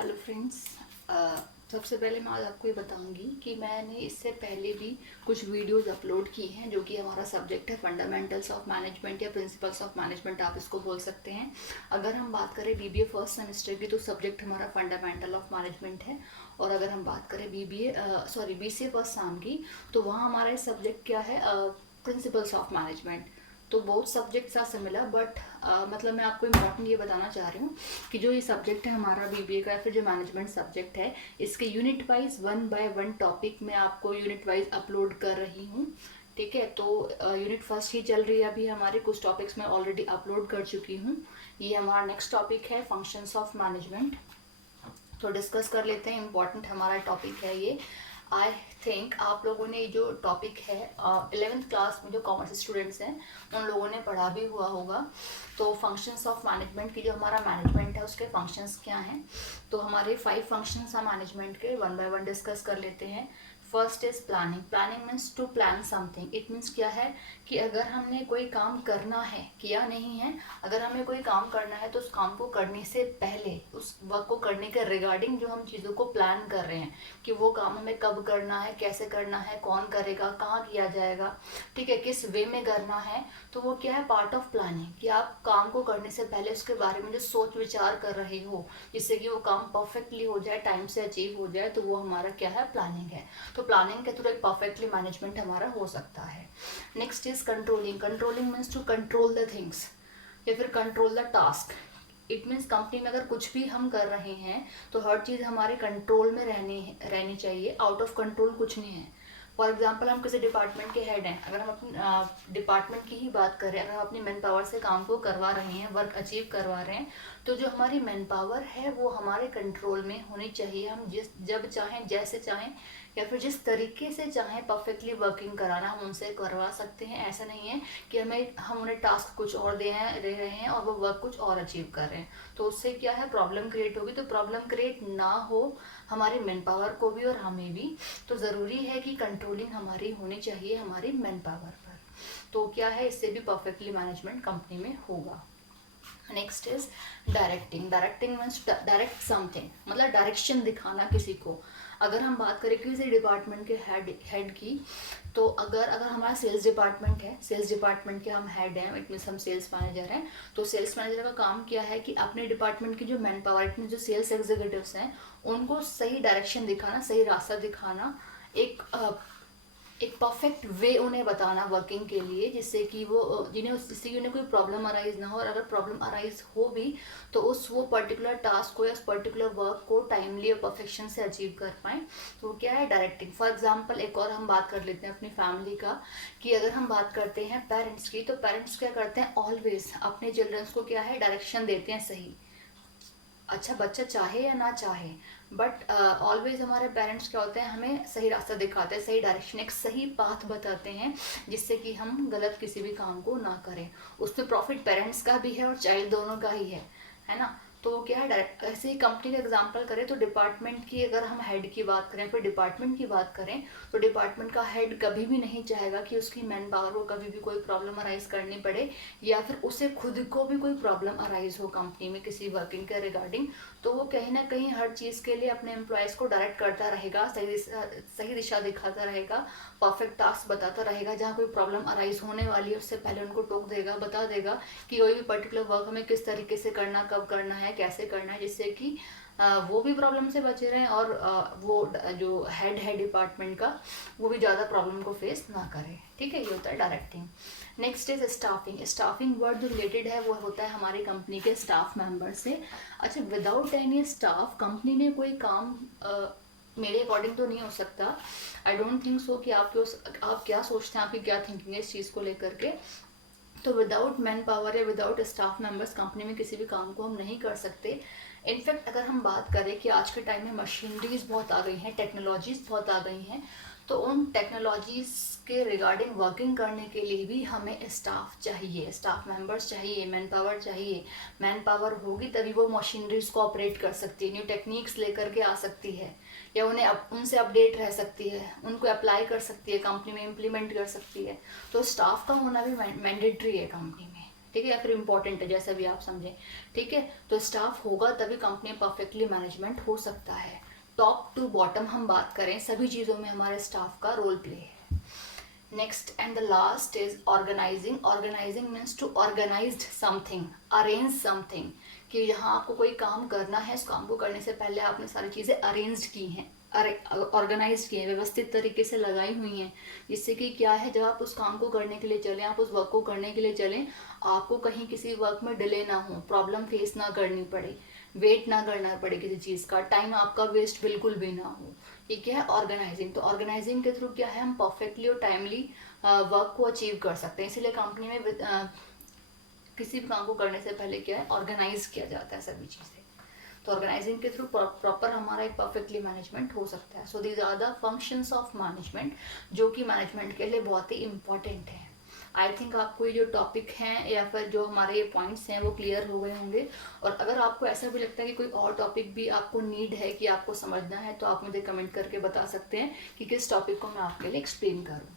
Hello friends. सबसे पहले मैं आज आपको ये बताऊंगी कि मैंने इससे पहले भी कुछ वीडियोस अपलोड की हैं जो कि हमारा सब्जेक्ट है फंडामेंटल्स ऑफ मैनेजमेंट या प्रिंसिपल्स ऑफ मैनेजमेंट, आप इसको बोल सकते हैं। अगर हम बात करें बीबीए फर्स्ट सेमेस्टर की तो सब्जेक्ट हमारा फंडामेंटल ऑफ मैनेजमेंट है। और अगर हम बात करें बीसीए फर्स्ट साम की तो वहाँ हमारा सब्जेक्ट क्या है, प्रिंसिपल्स ऑफ मैनेजमेंट। तो बहुत सब्जेक्ट्स आर सिमिलर बट मतलब मैं आपको इम्पोर्टेंट ये बताना चाह रही हूँ कि जो ये सब्जेक्ट है हमारा बीबीए का या फिर जो मैनेजमेंट सब्जेक्ट है, इसके यूनिट वाइज 1 बाय 1 टॉपिक मैं आपको यूनिट वाइज अपलोड कर रही हूँ। ठीक है, तो यूनिट फर्स्ट ही चल रही है अभी हमारे, कुछ टॉपिक्स मैं ऑलरेडी अपलोड कर चुकी हूँ। ये हमारा नेक्स्ट टॉपिक है फंक्शंस ऑफ मैनेजमेंट। तो डिस्कस कर लेते हैं, इम्पॉर्टेंट हमारा टॉपिक है ये। आई थिंक आप लोगों ने जो टॉपिक है 11th क्लास में जो कॉमर्स स्टूडेंट्स हैं उन लोगों ने पढ़ा भी हुआ होगा। तो फंक्शंस ऑफ मैनेजमेंट की जो हमारा मैनेजमेंट है उसके फंक्शंस क्या हैं, तो हमारे 5 फंक्शंस हैं मैनेजमेंट के, 1 बाय 1 डिस्कस कर लेते हैं। First is planning. Planning means to plan something. It means क्या है कि अगर हमने कोई काम करना है, किया नहीं है, अगर हमें कोई काम करना है तो उस काम को करने से पहले, उस वर्क को करने के रिगार्डिंग जो हम चीज़ों को प्लान कर रहे हैं कि वो काम हमें कब करना है, कैसे करना है, कौन करेगा, कहाँ किया जाएगा, ठीक है, किस वे में करना है, तो वो क्या है, पार्ट ऑफ प्लानिंग। कि आप काम को करने से पहले उसके बारे में जो सोच विचार कर रहे हो जिससे कि वो काम परफेक्टली हो जाए, टाइम से अचीव हो जाए, तो वो हमारा क्या है, प्लानिंग है। तो प्लानिंग के थ्रू एक परफेक्टली मैनेजमेंट हमारा हो सकता है। Next is controlling. Controlling means to control the things या फिर control the task. It means company में अगर कुछ भी हम कर रहे हैं तो हर चीज़ हमारे कंट्रोल में रहनी चाहिए, आउट ऑफ कंट्रोल कुछ नहीं है। फॉर एग्जाम्पल हम किसी डिपार्टमेंट के हेड हैं, अगर हम अपनी डिपार्टमेंट की ही बात करें, अगर हम अपनी मैन पावर से काम को करवा रहे हैं, वर्क अचीव करवा रहे हैं, तो जो हमारी मैन पावर है वो हमारे कंट्रोल में होनी चाहिए। हम जब चाहें, जैसे चाहें या फिर जिस तरीके से चाहें परफेक्टली वर्किंग कराना हम उनसे करवा सकते हैं। ऐसा नहीं है कि हम उन्हें टास्क कुछ और दे रहे हैं और वो वर्क कुछ और अचीव कर रहे हैं, तो उससे क्या है, प्रॉब्लम क्रिएट होगी। तो प्रॉब्लम क्रिएट ना हो हमारी मैन पावर को भी और हमें भी, तो ज़रूरी है कि कंट्रोलिंग हमारी होनी चाहिए हमारी मैन पावर पर। तो क्या है, इससे भी परफेक्टली मैनेजमेंट कंपनी में होगा। Next is directing. Directing means direct something, मतलब डायरेक्शन दिखाना किसी को। अगर हम बात करें किसी डिपार्टमेंट के हेड की, तो अगर हमारा सेल्स डिपार्टमेंट है, सेल्स डिपार्टमेंट के हम हेड हैं, इट मीन्स हम सेल्स मैनेजर हैं। तो सेल्स मैनेजर का काम क्या है कि अपने डिपार्टमेंट की जो मैन पावर, इट मीन्स जो सेल्स एग्जीक्यूटिव्स हैं, उनको सही डायरेक्शन दिखाना, सही रास्ता दिखाना, एक परफेक्ट वे उन्हें बताना वर्किंग के लिए, जिससे कि जिससे कि उन्हें कोई प्रॉब्लम अराइज ना हो, और अगर प्रॉब्लम अराइज हो भी तो वो पर्टिकुलर टास्क को या उस पर्टिकुलर वर्क को टाइमली और परफेक्शन से अचीव कर पाएँ। तो वो क्या है, डायरेक्टिंग। फॉर एग्जाम्पल एक और हम बात कर लेते हैं अपनी फैमिली का, कि अगर हम बात करते हैं पेरेंट्स की, तो पेरेंट्स क्या करते हैं, ऑलवेज अपने चिल्ड्रंस को क्या है, डायरेक्शन देते हैं सही। अच्छा, बच्चा चाहे या ना चाहे, बट ऑलवेज हमारे पेरेंट्स क्या होते हैं, हमें सही रास्ता दिखाते हैं, सही डायरेक्शन, एक सही पाथ बताते हैं, जिससे कि हम गलत किसी भी काम को ना करें। उसमें प्रॉफिट पेरेंट्स का भी है और चाइल्ड दोनों का ही है ना। तो क्या है, ऐसे ही कंपनी का एग्जांपल करें तो डिपार्टमेंट की अगर हम हेड की बात करें, फिर डिपार्टमेंट की बात करें, तो डिपार्टमेंट का हेड कभी भी नहीं चाहेगा कि उसकी मैन पावर को कभी भी कोई प्रॉब्लम अराइज करनी पड़े, या फिर उसे खुद को भी कोई प्रॉब्लम अराइज हो कंपनी में किसी वर्किंग के रिगार्डिंग। तो वो कहीं ना कहीं हर चीज़ के लिए अपने एम्प्लॉयज़ को डायरेक्ट करता रहेगा, सही दिशा दिखाता रहेगा, परफेक्ट टास्क बताता रहेगा। जहाँ कोई प्रॉब्लम अराइज होने वाली है उससे पहले उनको टोक देगा, बता देगा कि कोई भी पर्टिकुलर वर्क हमें किस तरीके से करना, कब करना है, कैसे करना है, जिससे कि वो भी प्रॉब्लम से बचे रहें और वो जो हेड है डिपार्टमेंट का वो भी ज़्यादा प्रॉब्लम को फेस ना करे। ठीक है, ये होता है directing. Next is staffing. Staffing word जो रिलेटेड है वो होता है हमारी कंपनी के स्टाफ मेंबर से। अच्छा, विदाउट एनी स्टाफ कंपनी में कोई काम मेरे अकॉर्डिंग तो नहीं हो सकता। आई डोंट थिंक सो कि आप क्या सोचते हैं, आपकी क्या थिंकिंग है इस चीज़ को लेकर के। तो विदाउट मैन पावर या विदाउट स्टाफ मेंबर्स कंपनी में किसी भी काम को हम नहीं कर सकते। इनफैक्ट अगर हम बात करें कि आज के टाइम में मशीनरीज बहुत आ गई हैं, टेक्नोलॉजीज बहुत आ गई हैं, तो उन टेक्नोलॉजीज के रिगार्डिंग वर्किंग करने के लिए भी हमें स्टाफ चाहिए, स्टाफ मेंबर्स चाहिए, मैन पावर चाहिए। मैन पावर होगी तभी वो मशीनरीज को ऑपरेट कर सकती है, न्यू टेक्निक्स लेकर के आ सकती है, या उनसे अपडेट रह सकती है, उनको अप्लाई कर सकती है, कंपनी में इम्प्लीमेंट कर सकती है। तो स्टाफ का होना भी मैंडेटरी है कंपनी में। ठीक है, या फिर इम्पोर्टेंट है, जैसा भी आप समझें, ठीक है। तो स्टाफ होगा तभी कंपनी परफेक्टली मैनेजमेंट हो सकता है। टॉप टू बॉटम हम बात करें, सभी चीज़ों में हमारे स्टाफ का रोल प्ले है। Next and the last is organizing. Organizing means to organize something, arrange something, कि यहाँ आपको कोई काम करना है, इस काम को करने से पहले आपने सारी चीज़ें अरेंज की हैं, ऑर्गेनाइज की हैं, व्यवस्थित तरीके से लगाई हुई हैं, जिससे कि क्या है, जब आप उस काम को करने के लिए चलें, आप उस वर्क को करने के लिए चलें, आपको कहीं किसी वर्क में डिले ना हो, प्रॉब्लम फेस ना करनी पड़े, वेट ना करना पड़े किसी चीज़ का, टाइम आपका वेस्ट बिल्कुल भी ना हो। ये क्या है, ऑर्गेनाइजिंग। तो ऑर्गेनाइजिंग के थ्रू क्या है, हम परफेक्टली और टाइमली वर्क को अचीव कर सकते हैं। इसीलिए कंपनी में किसी भी काम को करने से पहले क्या है, ऑर्गेनाइज किया जाता है सभी चीज़ें। तो ऑर्गेनाइजिंग के थ्रू प्रॉपर हमारा एक परफेक्टली मैनेजमेंट हो सकता है। So these are the functions of management, जो कि मैनेजमेंट के लिए बहुत ही इंपॉर्टेंट है। आई थिंक आपको ये जो टॉपिक हैं या फिर जो हमारे ये पॉइंट्स हैं वो क्लियर हो गए होंगे। और अगर आपको ऐसा भी लगता है कि कोई और टॉपिक भी आपको नीड है कि आपको समझना है, तो आप मुझे कमेंट करके बता सकते हैं कि किस टॉपिक को मैं आपके लिए एक्सप्लेन करूँ।